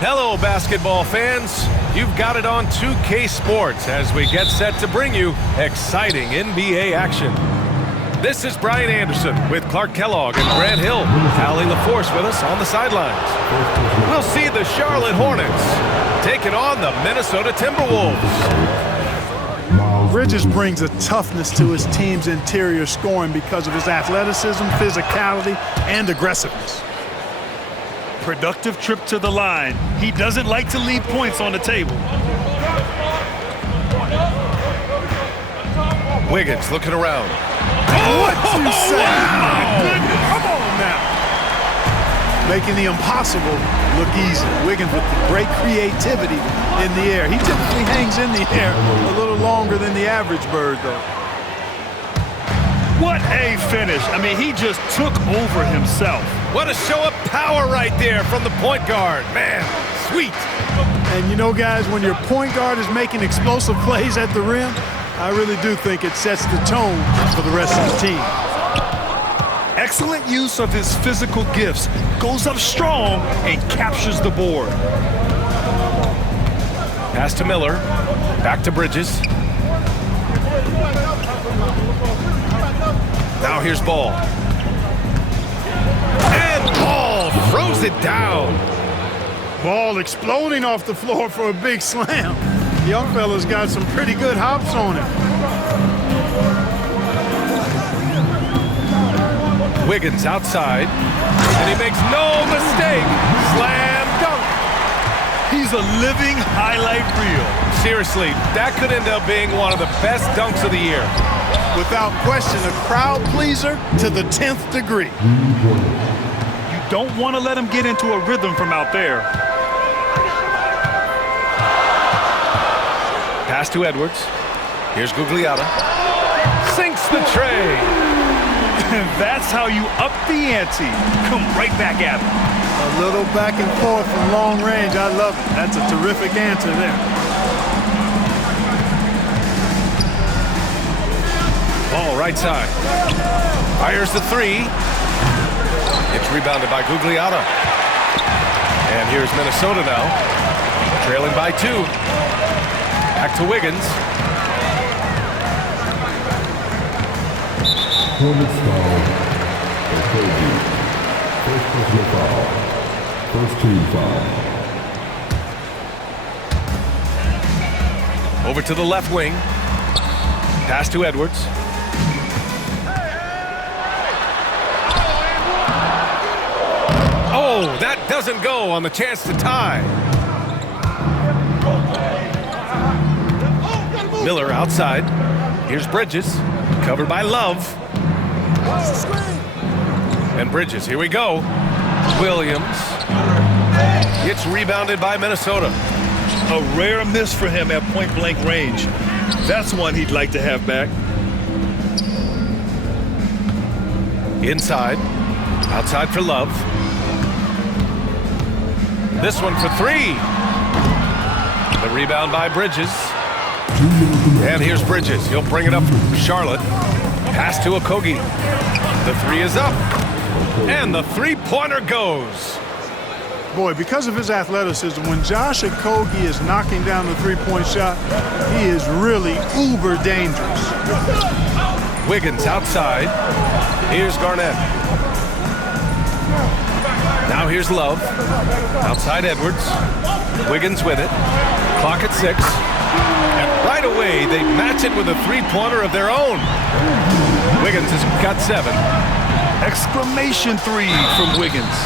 Hello, basketball fans. You've got it on 2K Sports as we get set to bring you exciting NBA action. This is Brian Anderson with Clark Kellogg and Grant Hill, Allie LaForce with us on the sidelines. We'll see the Charlotte Hornets taking on the Minnesota Timberwolves. Bridges brings a toughness to his team's interior scoring because of his athleticism, physicality, and aggressiveness. Productive trip to the line. He doesn't like to leave points on the table. Wiggins looking around. What you say? Wow. Come on now. Making the impossible look easy. Wiggins with the great creativity in the air. He typically hangs in the air a little longer than the average bird, though. What a finish. I mean, he just took over himself. What a show of power right there from the point guard. Man, sweet. And you know, guys, when your point guard is making explosive plays at the rim, I really do think it sets the tone for the rest of the team. Excellent use of his physical gifts. Goes up strong and captures the board. Pass to Miller. Back to Bridges. Now here's Ball. And Ball throws it down. Ball exploding off the floor for a big slam. The young fella's got some pretty good hops on him. Wiggins outside. And he makes no mistake. Slam dunk. He's a living highlight reel. Seriously, that could end up being one of the best dunks of the year. Without question, a crowd pleaser to the 10th degree. You don't want to let him get into a rhythm from out there. Pass to Edwards. Here's Gugliotta. Sinks the tray. And that's how you up the ante. Come right back at him. A little back and forth from long range. I love it. That's a terrific answer there. Ball right side. Fires the three. It's rebounded by Gugliotta. And here's Minnesota now. Trailing by 2. Back to Wiggins. Hornets foul. Kobe. First personal foul. First team foul. Over to the left wing. Pass to Edwards. Oh, that doesn't go on the chance to tie. Miller outside. Here's Bridges. Covered by Love. And Bridges, here we go. Williams. It's rebounded by Minnesota. A rare miss for him at point-blank range. That's one he'd like to have back. Inside. Outside for Love. This one for 3. The rebound by Bridges. And here's Bridges. He'll bring it up for Charlotte. Pass to Okogie. The 3 is up. And the three-pointer goes. Boy, because of his athleticism, when Josh Okogie is knocking down the three-point shot, he is really uber dangerous. Wiggins outside. Here's Garnett. Now here's Love. Outside Edwards. Wiggins with it. Clock at 6. And right away, they match it with a three-pointer of their own. Wiggins has got 7. Exclamation 3 from Wiggins.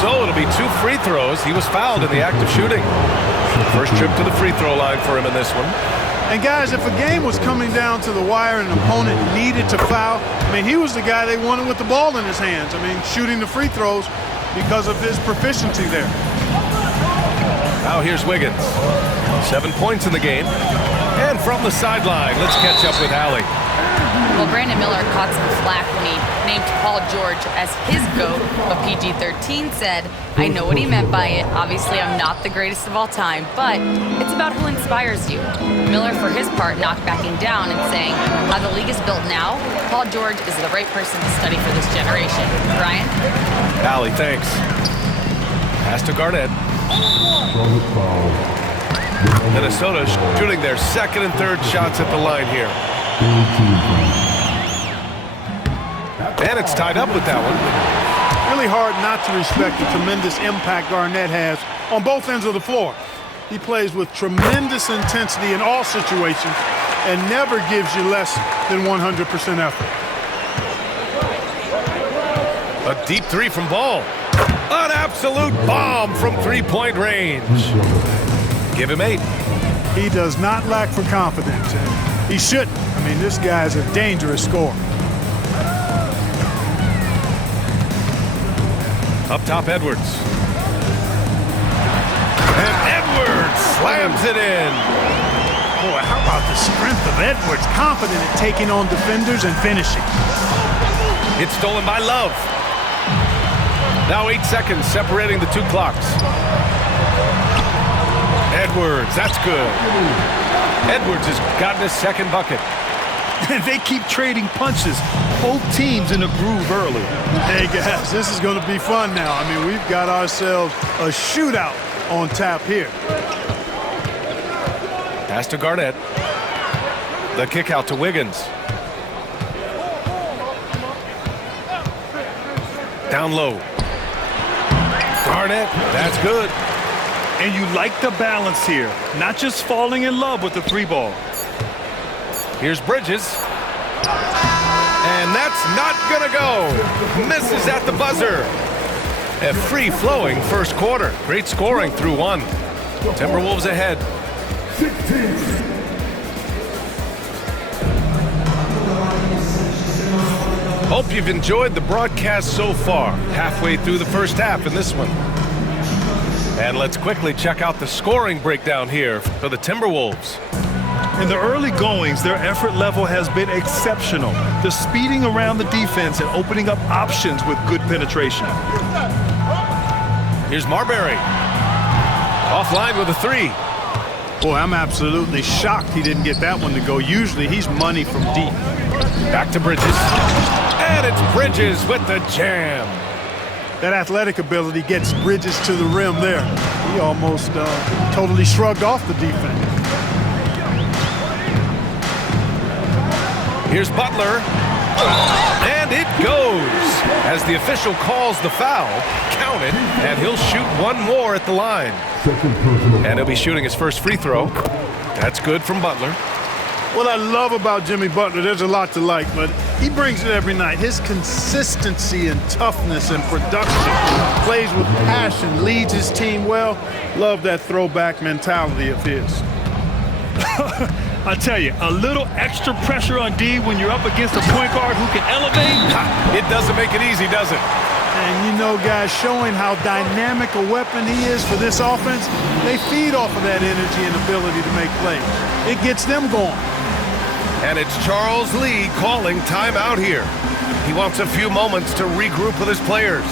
So it'll be 2 free throws. He was fouled in the act of shooting. First trip to the free throw line for him in this one. And guys, if a game was coming down to the wire and an opponent needed to foul, I mean, he was the guy they wanted with the ball in his hands. I mean, shooting the free throws because of his proficiency there. Now here's Wiggins. 7 points in the game. And from the sideline, let's catch up with Allie. Well, Brandon Miller caught some flack when he named Paul George as his GOAT, but PG-13 said, I know what he meant by it. Obviously, I'm not the greatest of all time, but it's about who inspires you. Miller, for his part, knocked backing down and saying, how the league is built now, Paul George is the right person to study for this generation. Brian? Allie, thanks. Pass to Garnett. Strongest foul. Minnesota shooting their second and third shots at the line here. And it's tied up with that one. Really hard not to respect the tremendous impact Garnett has on both ends of the floor. He plays with tremendous intensity in all situations and never gives you less than 100% effort. A deep three from Ball. An absolute bomb from three-point range. Give him 8. He does not lack for confidence, and he shouldn't. I mean, this guy's a dangerous scorer. Up top, Edwards. And Edwards slams it in. Boy, how about the strength of Edwards? Confident at taking on defenders and finishing. It's stolen by Love. Now 8 seconds separating the two clocks. Edwards, that's good. Edwards has gotten his second bucket. They keep trading punches. Both teams in a groove early. Hey, guys, this is going to be fun now. I mean, we've got ourselves a shootout on tap here. Pass to Garnett. The kick out to Wiggins. Down low. Garnett, that's good. And you like the balance here. Not just falling in love with the 3-ball. Here's Bridges. And that's not gonna go. Misses at the buzzer. A free-flowing first quarter. Great scoring through 1. Timberwolves ahead. 16. Hope you've enjoyed the broadcast so far. Halfway through the first half in this one. And let's quickly check out the scoring breakdown here for the Timberwolves. In the early goings, their effort level has been exceptional. They're speeding around the defense and opening up options with good penetration. Here's Marbury. Offline with a 3. Boy, I'm absolutely shocked he didn't get that one to go. Usually he's money from deep. Back to Bridges. And it's Bridges with the jam. That athletic ability gets Bridges to the rim there. He almost totally shrugged off the defense. Here's Butler. And it goes. As the official calls the foul, count it, and he'll shoot one more at the line. And he'll be shooting his first free throw. That's good from Butler. What I love about Jimmy Butler, there's a lot to like, but he brings it every night. His consistency and toughness and production, plays with passion, leads his team well. Love that throwback mentality of his. I tell you, a little extra pressure on D when you're up against a point guard who can elevate. It doesn't make it easy, does it? And you know, guys, showing how dynamic a weapon he is for this offense, they feed off of that energy and ability to make plays. It gets them going. And it's Charles Lee calling timeout here. He wants a few moments to regroup with his players.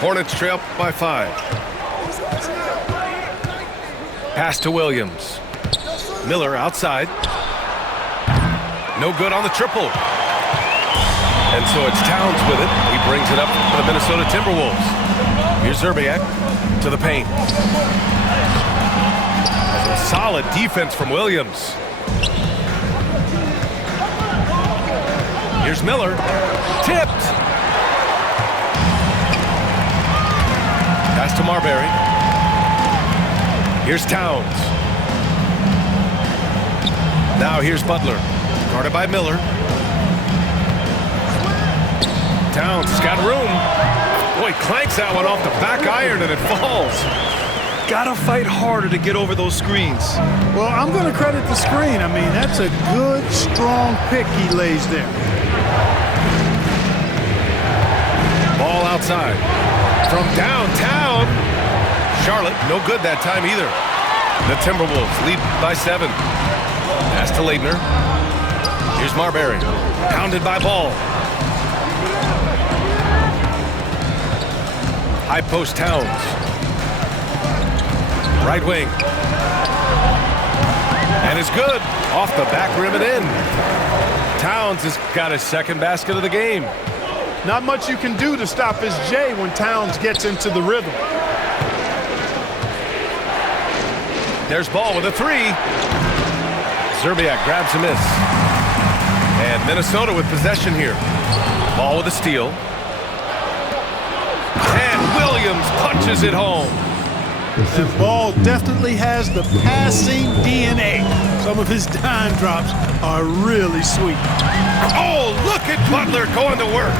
Hornets trail by 5. Pass to Williams. Miller outside. No good on the triple. And so it's Towns with it. He brings it up for the Minnesota Timberwolves. Here's Zerbiak to the paint. That's a solid defense from Williams. Here's Miller. Tipped. Pass to Marbury. Here's Towns. Now here's Butler. Guarded by Miller. Towns has got room. Boy, clanks that one off the back iron and it falls. Gotta fight harder to get over those screens. Well, I'm going to credit the screen. I mean, that's a good, strong pick he lays there. Ball outside. From downtown. Charlotte, no good that time either. The Timberwolves lead by 7. Pass to Leitner. Here's Marbury. Pounded by Ball. High post Towns. Right wing. And it's good. Off the back rim and in. Towns has got his second basket of the game. Not much you can do to stop his J when Towns gets into the rhythm. There's Ball with a 3. Zerbiak grabs a miss. And Minnesota with possession here. Ball with a steal. And Williams punches it home. And Ball definitely has the passing DNA. Some of his dime drops are really sweet. Oh, look at Butler going to work.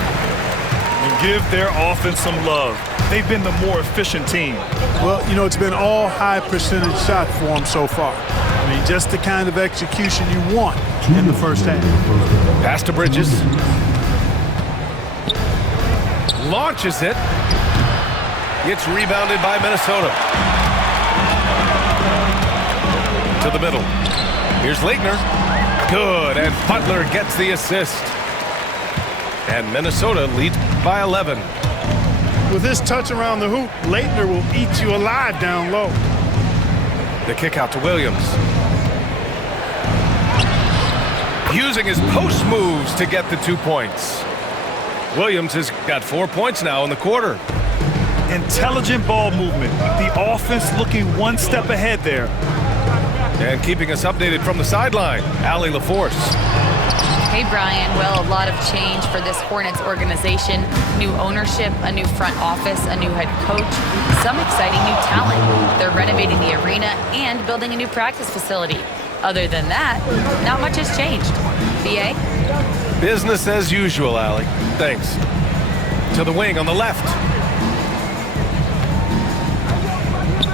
And give their offense some love. They've been the more efficient team. Well, you know, it's been all high percentage shot for him so far. I mean, just the kind of execution you want in the first half. Pass to Bridges. Launches it. Gets rebounded by Minnesota. To the middle. Here's Leitner. Good, and Butler gets the assist. And Minnesota leads by 11. With his touch around the hoop, Leitner will eat you alive down low. The kick out to Williams. Using his post moves to get the 2 points. Williams has got 4 points now in the quarter. Intelligent ball movement. The offense looking one step ahead there. And keeping us updated from the sideline, Allie LaForce. Hey, Brian. Well, a lot of change for this Hornets organization. New ownership, a new front office, a new head coach, some exciting new talent. They're renovating the arena and building a new practice facility. Other than that, not much has changed. BA? Business as usual, Allie. Thanks. To the wing on the left.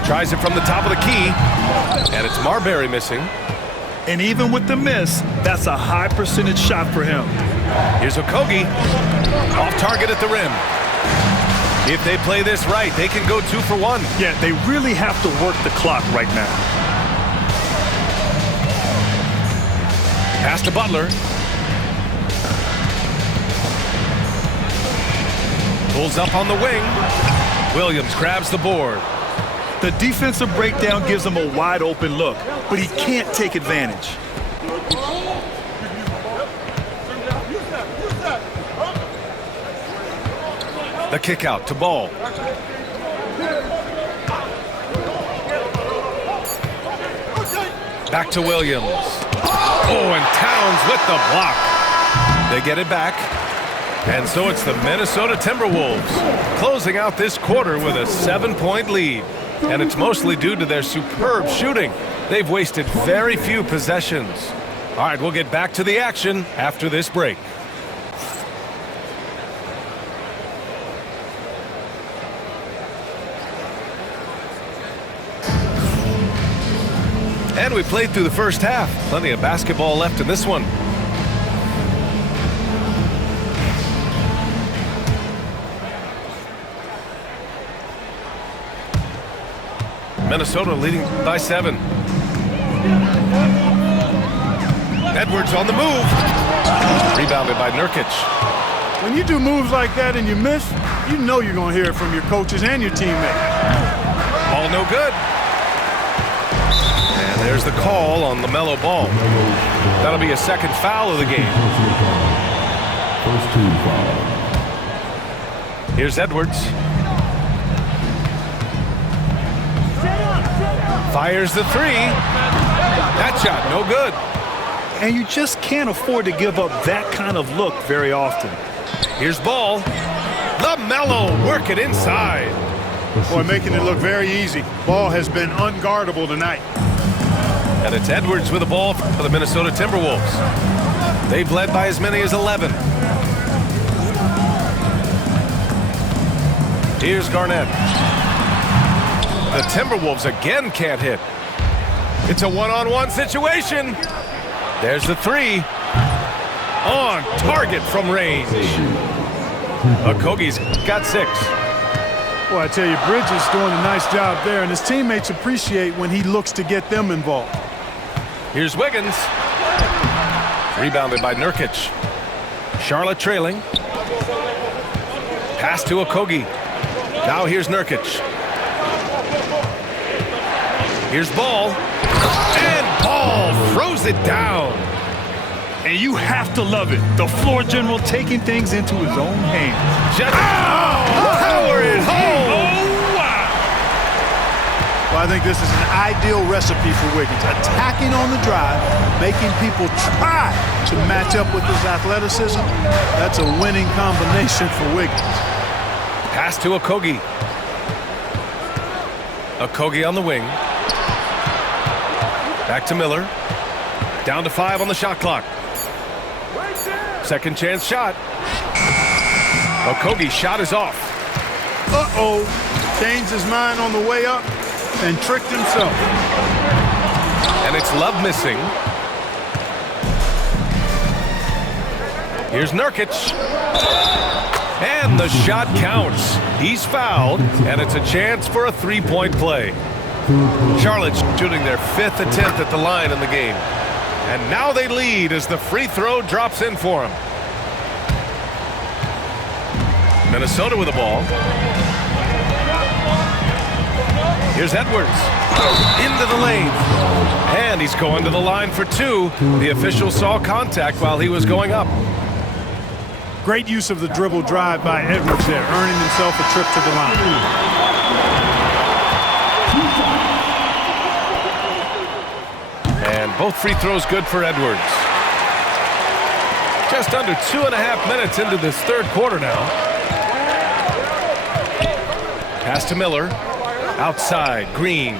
Tries it from the top of the key. And it's Marbury missing. And even with the miss, that's a high percentage shot for him. Here's Okogie. Off target at the rim. If they play this right, they can go 2 for 1. Yeah, they really have to work the clock right now. Pass to Butler. Pulls up on the wing. Williams grabs the board. The defensive breakdown gives him a wide open look, but he can't take advantage. The kick out to Ball. Back to Williams. Oh, and Towns with the block. They get it back. And so it's the Minnesota Timberwolves closing out this quarter with a 7-point lead. And it's mostly due to their superb shooting. They've wasted very few possessions. All right, we'll get back to the action after this break. And we played through the first half. Plenty of basketball left in this one. Minnesota leading by 7. Edwards on the move. Rebounded by Nurkic. When you do moves like that and you miss, you know you're going to hear it from your coaches and your teammates. Ball no good. And there's the call on LaMelo Ball. That'll be a second foul of the game. First team foul. Here's Edwards. Fires the 3. That shot no good. And you just can't afford to give up that kind of look very often. Here's Ball. LaMelo work it inside. Boy, making it look very easy. Ball has been unguardable tonight. And it's Edwards with the ball for the Minnesota Timberwolves. They've led by as many as 11. Here's Garnett. The Timberwolves again can't hit. It's a one-on-one situation. There's the 3. On target from range. Okogie's got 6. Well, I tell you, Bridges doing a nice job there, and his teammates appreciate when he looks to get them involved. Here's Wiggins. Rebounded by Nurkic. Charlotte trailing. Pass to Okogie. Now here's Nurkic. Here's Ball. And Ball throws it down. And you have to love it. The floor general taking things into his own hands. Power it home. Oh, wow. Well, I think this is an ideal recipe for Wiggins. Attacking on the drive, making people try to match up with his athleticism. That's a winning combination for Wiggins. Pass to Okogie. Okogie on the wing. Back to Miller. Down to 5 on the shot clock. Second chance shot. Okogie's shot is off. Uh-oh. Changed his mind on the way up and tricked himself. And it's Love missing. Here's Nurkic. And the shot counts. He's fouled, and it's a chance for a three-point play. Charlotte's shooting their 5th attempt at the line in the game. And now they lead as the free throw drops in for them. Minnesota with the ball. Here's Edwards. Into the lane. And he's going to the line for 2. The official saw contact while he was going up. Great use of the dribble drive by Edwards there, earning himself a trip to the line. And both free throws good for Edwards. Just under 2.5 minutes into this third quarter now. Pass to Miller. Outside, Green.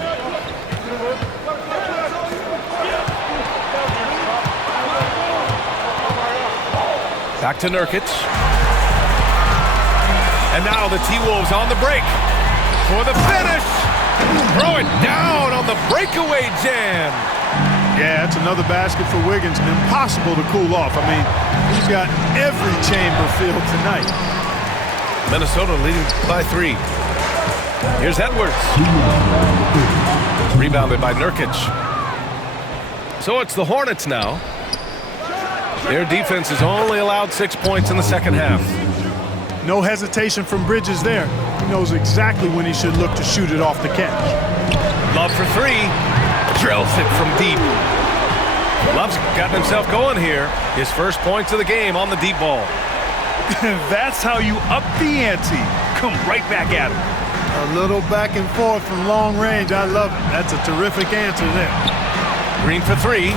Back to Nurkic. And now the T-Wolves on the break for the finish. Throw it down on the breakaway jam. Yeah, that's another basket for Wiggins. Impossible to cool off. I mean, he's got every chamber filled tonight. Minnesota leading by 3. Here's Edwards. Rebounded by Nurkic. So it's the Hornets now. Their defense has only allowed 6 points in the second half. No hesitation from Bridges there. He knows exactly when he should look to shoot it off the catch. Love for 3. Drills it from deep. Love's gotten himself going here. His first points of the game on the deep ball. That's how you up the ante. Come right back at him. A little back and forth from long range. I love it. That's a terrific answer there. Green for 3.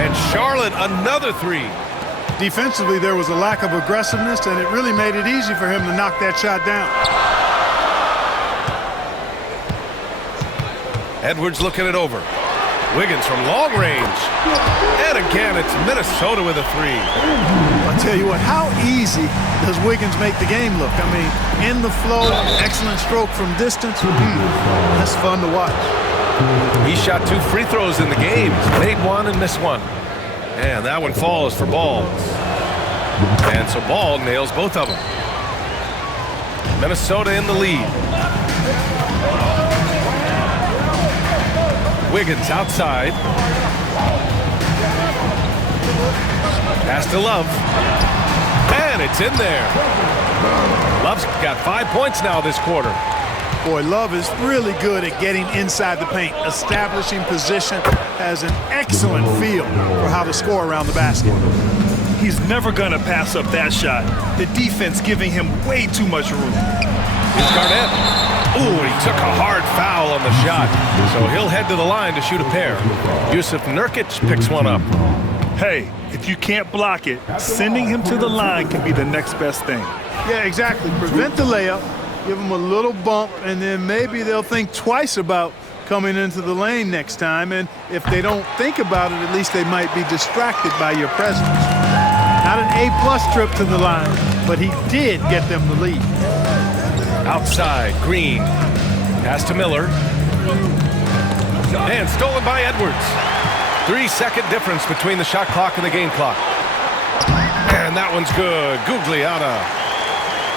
And Charlotte another 3. Defensively, there was a lack of aggressiveness, and it really made it easy for him to knock that shot down. Edwards looking it over. Wiggins from long range. And again, it's Minnesota with a 3. I'll tell you what, how easy does Wiggins make the game look? I mean, in the flow, excellent stroke from distance. That's fun to watch. He shot 2 free throws in the game. Made 1 and missed 1. And that one falls for Ball. And so Ball nails both of them. Minnesota in the lead. Wiggins outside. Pass to Love. And it's in there. Love's got 5 points now this quarter. Boy, Love is really good at getting inside the paint, establishing position, has an excellent feel for how to score around the basket. He's never going to pass up that shot. The defense giving him way too much room. Here's Garnett. Ooh, he took a hard foul on the shot. So he'll head to the line to shoot a pair. Yusuf Nurkic picks one up. Hey, if you can't block it, sending him to the line can be the next best thing. Yeah, exactly. Prevent the layup, give them a little bump, and then maybe they'll think twice about coming into the lane next time. And if they don't think about it, at least they might be distracted by your presence. Not an A-plus trip to the line, but he did get them the lead. Outside, Green. Pass to Miller. And stolen by Edwards. 3-second difference between the shot clock and the game clock. And that one's good.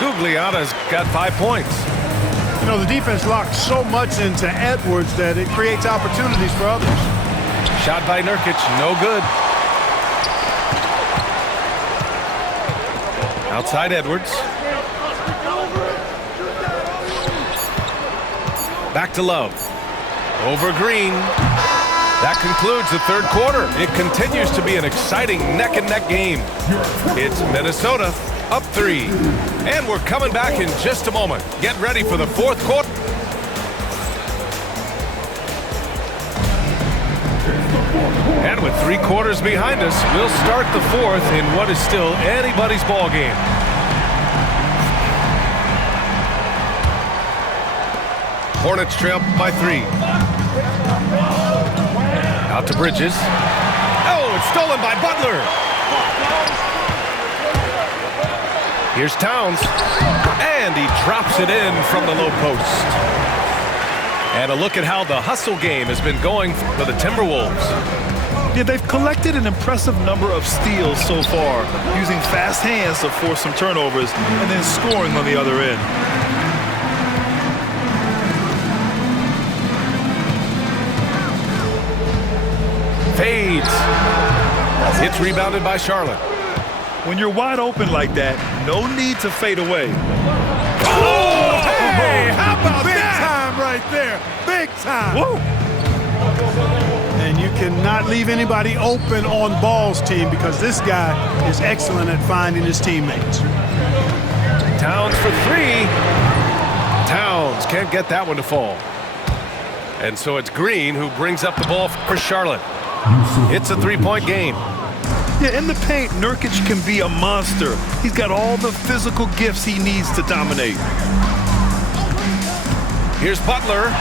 Gugliotta's got 5 points. You know, the defense locks so much into Edwards that it creates opportunities for others. Shot by Nurkic, no good. Outside Edwards. Back to Love. Over Green. That concludes the third quarter. It continues to be an exciting neck-and-neck game. It's Minnesota up 3. And we're coming back in just a moment. Get ready for the fourth quarter. And with 3 quarters behind us, we'll start the fourth in what is still anybody's ball game. Hornets trail by 3. Out to Bridges. Oh, it's stolen by Butler. Here's Towns. And he drops it in from the low post. And a look at how the hustle game has been going for the Timberwolves. Yeah, they've collected an impressive number of steals so far, using fast hands to force some turnovers and then scoring on the other end. Fades. It's rebounded by Charlotte. When you're wide open like that, no need to fade away. Oh, hey, how about big time right there? Big time. Whoa. And you cannot leave anybody open on Ball's team because this guy is excellent at finding his teammates. Towns for 3. Towns can't get that one to fall. And so it's Green who brings up the ball for Charlotte. It's a 3-point game. Yeah, in the paint, Nurkic can be a monster. He's got all the physical gifts he needs to dominate. Here's Butler.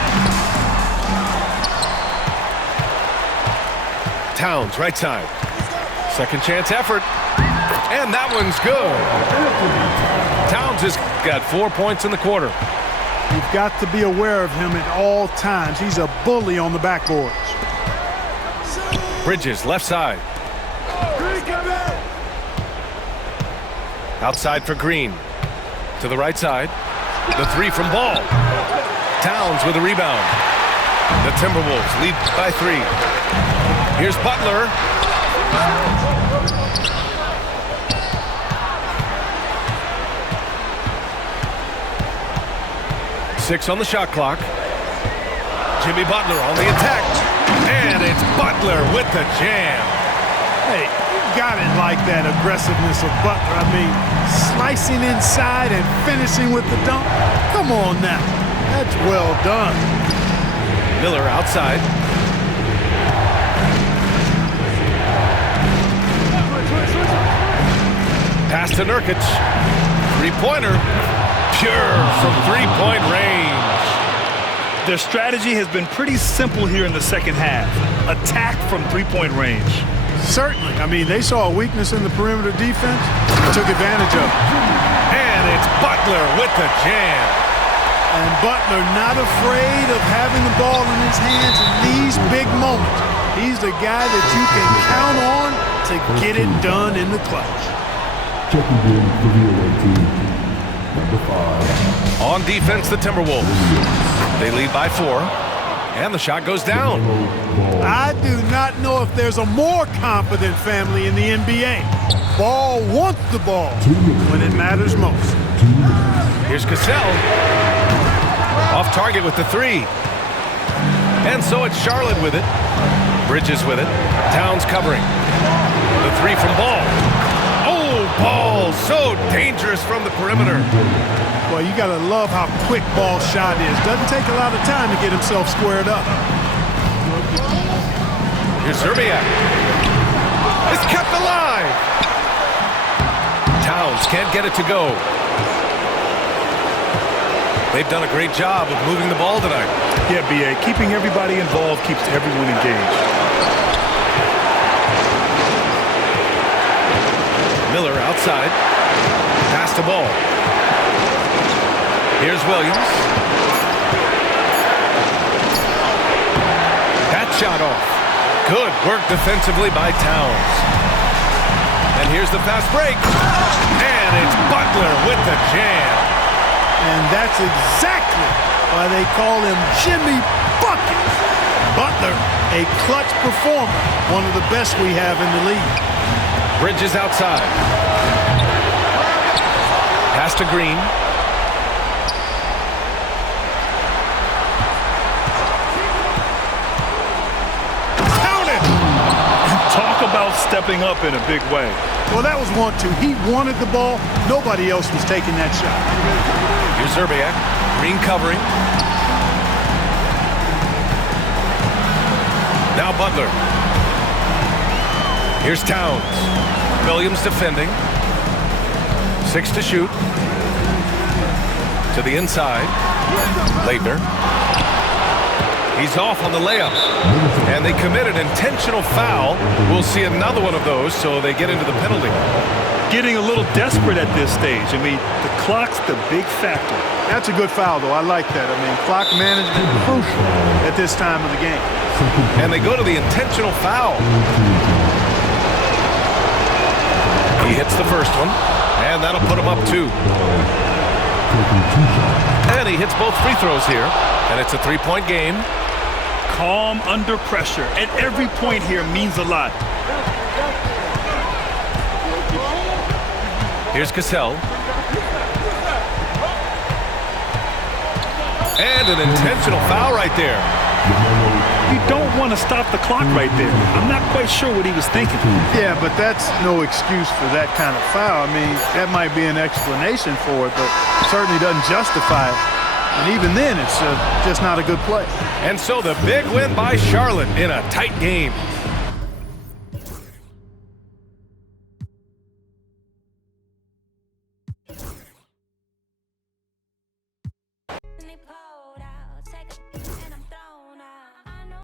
Towns, right side. Second chance effort. And that one's good. Towns has got 4 points in the quarter. You've got to be aware of him at all times. He's a bully on the backboards. Bridges, left side. Outside for Green. To the right side. The 3 from Ball. Towns with a rebound. The Timberwolves lead by 3. Here's Butler. Six on the shot clock. Jimmy Butler on the attack. And it's Butler with the jam. Hey, you got it like that aggressiveness of Butler. I mean, slicing inside and finishing with the dunk. Come on now. That's well done. Miller outside. Pass to Nurkic. 3-pointer. Pure from 3-point range. Their strategy has been pretty simple here in the second half. Attack from 3-point range. Certainly. I mean, they saw a weakness in the perimeter defense and took advantage of it. And it's Butler with the jam. And Butler not afraid of having the ball in his hands in these big moments. He's the guy that you can count on to get it done in the clutch. Checking in for the away team. Number 5. On defense, the Timberwolves. They lead by 4. And the shot goes down. I do not know if there's a more confident family in the NBA. Ball wants the ball when it matters most. Here's Cassell. Off target with the 3. And so it's Charlotte with it. Bridges with it. Towns covering. The 3 from Ball. Oh, Ball so dangerous from the perimeter. Well, you got to love how quick Ball's shot is. Doesn't take a lot of time to get himself squared up. Here's Zerbiak. It's kept alive. Towns can't get it to go. They've done a great job of moving the ball tonight. Yeah, B.A., keeping everybody involved keeps everyone engaged. Miller outside. Pass the ball. Here's Williams. That shot off. Good work defensively by Towns. And here's the fast break. And it's Butler with the jam. And that's exactly why they call him Jimmy Buckets. Butler, a clutch performer, one of the best we have in the league. Bridges outside. Pass to Green. Count it! Talk about stepping up in a big way. Well, that was 1-2. He wanted the ball. Nobody else was taking that shot. Here's Zerbiak. Green covering. Now Butler. Here's Towns. Williams defending. 6 to shoot. To the inside. Leitner. He's off on the layup. And they commit an intentional foul. We'll see another one of those, so they get into the penalty. Getting a little desperate at this stage. I mean, the clock's the big factor. That's a good foul, though. I like that. I mean, clock management is crucial at this time of the game. And they go to the intentional foul. He hits the first one, and that'll put him up 2. And he hits both free throws here, and it's a 3-point game. Calm under pressure, and every point here means a lot. Here's Cassell. And an intentional foul right there. You don't want to stop the clock right there. I'm not quite sure what he was thinking. Yeah, but that's no excuse for that kind of foul. I mean, that might be an explanation for it, but certainly doesn't justify it. And even then, it's just not a good play. And so the big win by Charlotte in a tight game.